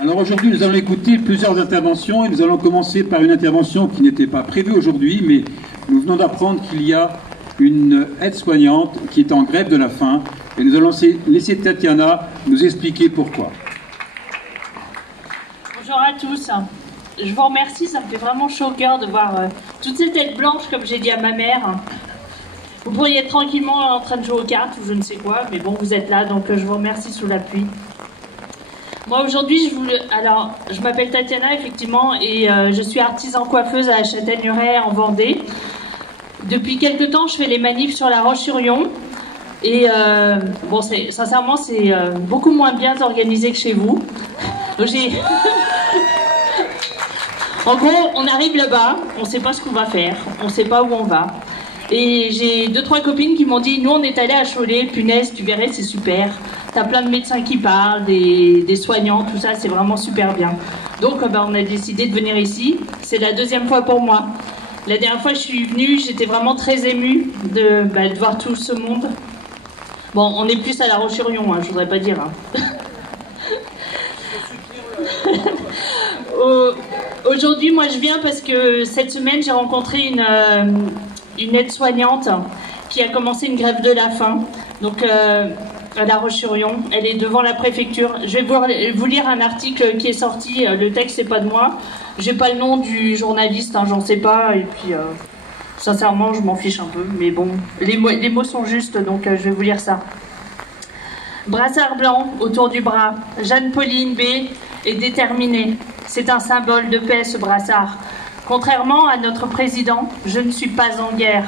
Alors aujourd'hui, nous allons écouter plusieurs interventions et nous allons commencer par une intervention qui n'était pas prévue aujourd'hui, mais nous venons d'apprendre qu'il y a une aide-soignante qui est en grève de la faim et nous allons laisser Tatiana nous expliquer pourquoi. Bonjour à tous. Je vous remercie, ça me fait vraiment chaud au cœur de voir toutes ces têtes blanches, comme j'ai dit à ma mère. Vous pourriez être tranquillement en train de jouer aux cartes ou je ne sais quoi, mais bon, vous êtes là, donc je vous remercie sous la pluie. Moi aujourd'hui, je m'appelle Tatiana effectivement et je suis artisan coiffeuse à la Châtaigneraie en Vendée. Depuis quelques temps, je fais les manifs sur la Roche-sur-Yon et bon, sincèrement, c'est beaucoup moins bien organisé que chez vous. Donc, en gros, on arrive là-bas, on ne sait pas ce qu'on va faire, on ne sait pas où on va. Et j'ai 2-3 copines qui m'ont dit, nous on est allés à Cholet, punaise, tu verrais, c'est super. T'as plein de médecins qui parlent, des soignants, tout ça, c'est vraiment super bien. Donc on a décidé de venir ici. C'est la 2e fois pour moi. La dernière fois que je suis venue, j'étais vraiment très émue de voir tout ce monde. Bon, on est plus à la Roche-sur-Yon, hein, je voudrais pas dire. Hein. Aujourd'hui, moi je viens parce que cette semaine, j'ai rencontré une aide-soignante qui a commencé une grève de la faim. Donc à La Roche-sur-Yon, elle est devant la préfecture. Je vais vous lire un article qui est sorti, le texte c'est pas de moi, j'ai pas le nom du journaliste, hein, j'en sais pas, et puis sincèrement je m'en fiche un peu, mais bon, les mots sont justes, donc je vais vous lire ça. Brassard blanc autour du bras, Jeanne-Pauline B est déterminée, c'est un symbole de paix ce brassard. Contrairement à notre président, je ne suis pas en guerre.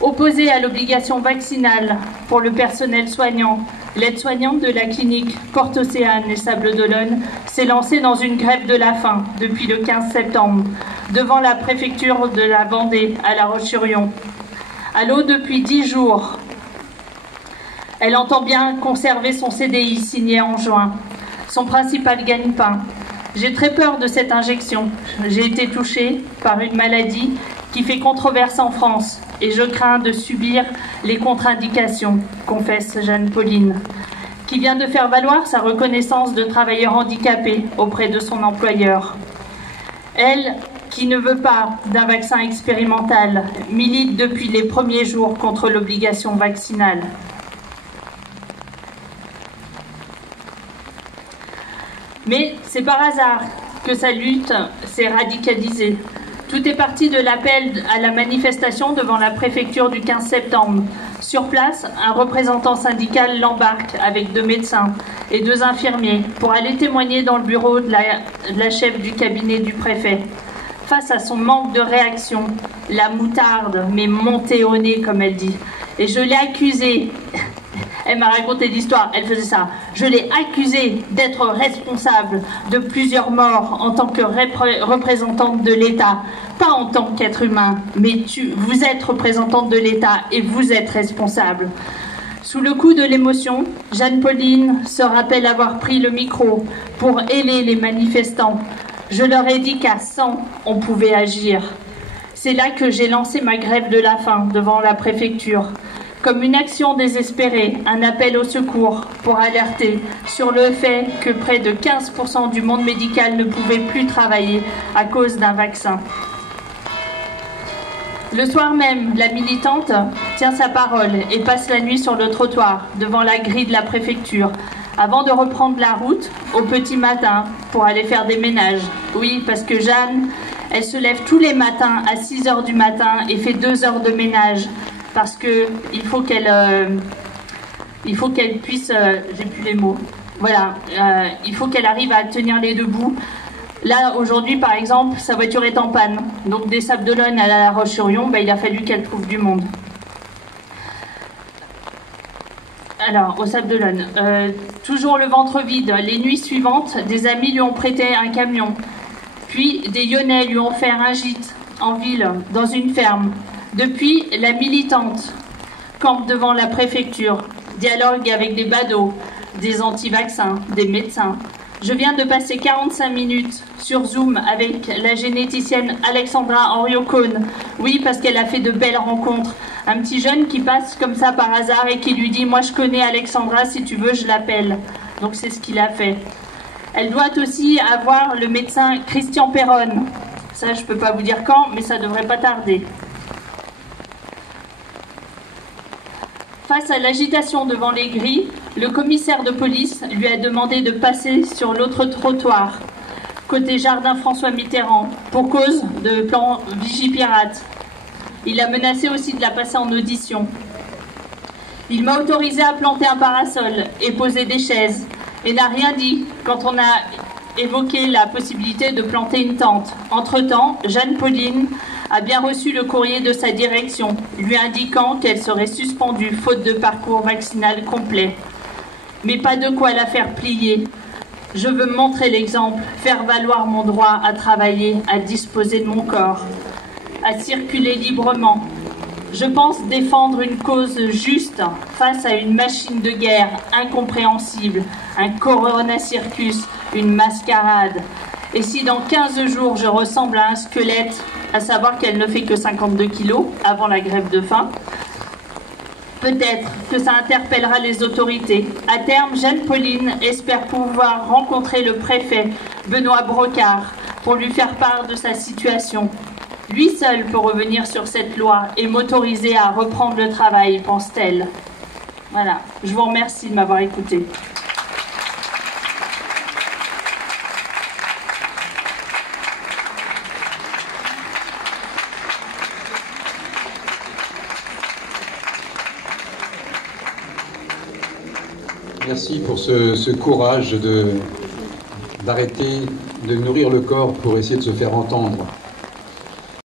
Opposée à l'obligation vaccinale pour le personnel soignant, l'aide-soignante de la clinique Porte-Océane et Sables-d'Olonne s'est lancée dans une grève de la faim depuis le 15 septembre, devant la préfecture de la Vendée à La Roche-sur-Yon. À l'eau depuis 10 jours. Elle entend bien conserver son CDI signé en juin, son principal gagne-pain. J'ai très peur de cette injection. J'ai été touchée par une maladie qui fait controverse en France et je crains de subir les contre-indications, confesse Jeanne-Pauline, qui vient de faire valoir sa reconnaissance de travailleur handicapé auprès de son employeur. Elle, qui ne veut pas d'un vaccin expérimental, milite depuis les premiers jours contre l'obligation vaccinale. Mais c'est par hasard que sa lutte s'est radicalisée. Tout est parti de l'appel à la manifestation devant la préfecture du 15 septembre. Sur place, un représentant syndical l'embarque avec 2 médecins et 2 infirmiers pour aller témoigner dans le bureau de la chef du cabinet du préfet. Face à son manque de réaction, la moutarde m'est montée au nez, comme elle dit. Et je l'ai accusée. Elle m'a raconté l'histoire, elle faisait ça. Je l'ai accusée d'être responsable de plusieurs morts en tant que représentante de l'État, pas en tant qu'être humain, mais vous êtes représentante de l'État et vous êtes responsable. Sous le coup de l'émotion, Jeanne-Pauline se rappelle avoir pris le micro pour héler les manifestants. Je leur ai dit qu'à 100, on pouvait agir. C'est là que j'ai lancé ma grève de la faim devant la préfecture. Comme une action désespérée, un appel au secours pour alerter sur le fait que près de 15% du monde médical ne pouvait plus travailler à cause d'un vaccin. Le soir même, la militante tient sa parole et passe la nuit sur le trottoir devant la grille de la préfecture avant de reprendre la route au petit matin pour aller faire des ménages. Oui, parce que Jeanne, elle se lève tous les matins à 6 h du matin et fait 2 heures de ménage. Parce que il faut qu'elle puisse, j'ai plus les mots, voilà, il faut qu'elle arrive à tenir les 2 bouts. Là, aujourd'hui, par exemple, sa voiture est en panne. Donc, des Sables-d'Olonne à La Roche-sur-Yon, il a fallu qu'elle trouve du monde. Alors, aux Sables-d'Olonne, toujours le ventre vide. Les nuits suivantes, des amis lui ont prêté un camion. Puis, des Lyonnais lui ont offert un gîte en ville, dans une ferme. Depuis, la militante campe devant la préfecture, dialogue avec des badauds, des anti-vaccins, des médecins. Je viens de passer 45 minutes sur Zoom avec la généticienne Alexandra Henriot-Cône. Oui, parce qu'elle a fait de belles rencontres. Un petit jeune qui passe comme ça par hasard et qui lui dit « Moi, je connais Alexandra, si tu veux, je l'appelle. » Donc, c'est ce qu'il a fait. Elle doit aussi avoir le médecin Christian Perron. Ça, je ne peux pas vous dire quand, mais ça ne devrait pas tarder. Face à l'agitation devant les grilles, le commissaire de police lui a demandé de passer sur l'autre trottoir, côté jardin François Mitterrand, pour cause de plan Vigipirate. Il a menacé aussi de la passer en audition. Il m'a autorisé à planter un parasol et poser des chaises, et n'a rien dit quand on a évoqué la possibilité de planter une tente. Entre-temps, Jeanne-Pauline a bien reçu le courrier de sa direction, lui indiquant qu'elle serait suspendue faute de parcours vaccinal complet. Mais pas de quoi la faire plier. Je veux montrer l'exemple, faire valoir mon droit à travailler, à disposer de mon corps, à circuler librement. Je pense défendre une cause juste face à une machine de guerre incompréhensible, un corona circus, une mascarade. Et si dans 15 jours je ressemble à un squelette, à savoir qu'elle ne fait que 52 kilos avant la grève de faim, peut-être que ça interpellera les autorités. À terme, Jeanne-Pauline espère pouvoir rencontrer le préfet Benoît Brocard pour lui faire part de sa situation. Lui seul peut revenir sur cette loi et m'autoriser à reprendre le travail, pense-t-elle. Voilà, je vous remercie de m'avoir écouté. Merci pour ce courage d'arrêter de nourrir le corps pour essayer de se faire entendre.